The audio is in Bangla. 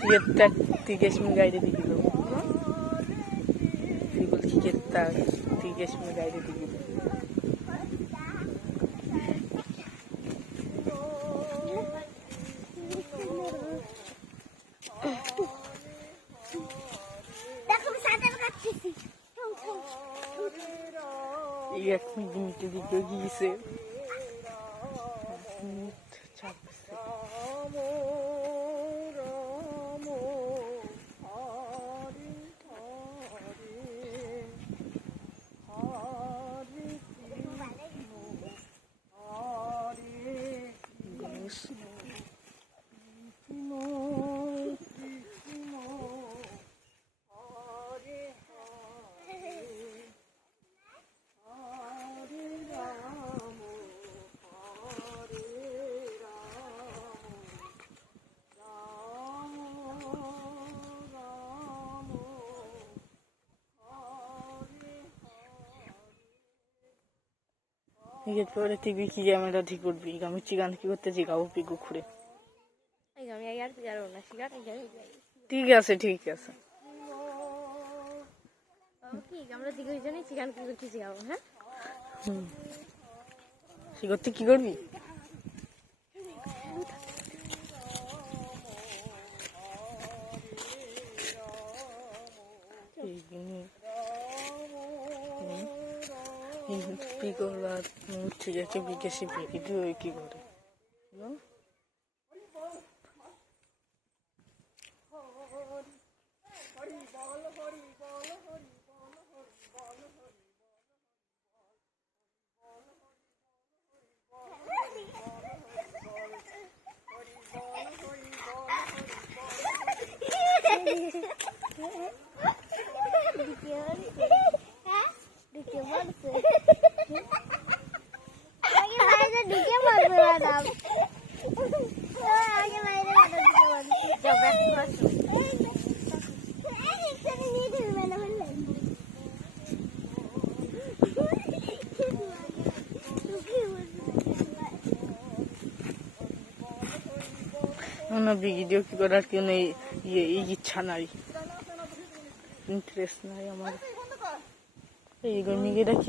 Chiqueta, tigas mo gaya de tigilo. Figol chiqueta, tigas mo gaya de tigilo. Jak mi dymity wygodzi się. Czapsy. এরপরে টিভি কি ক্যামেরা ঠিক করবি আমি চিগান কি করতে জিগাবো পিকু খুঁড়ে ঠিক আছে ঠিক আছে করতে কি করবি পিকোলার ঠিক আছে বিকেশি ভিডিও কি করে ভিডিও কি করার কেউ নেই ইচ্ছা নাই ইন্টারেস্ট নাই আমার এই গরমিগেরা কি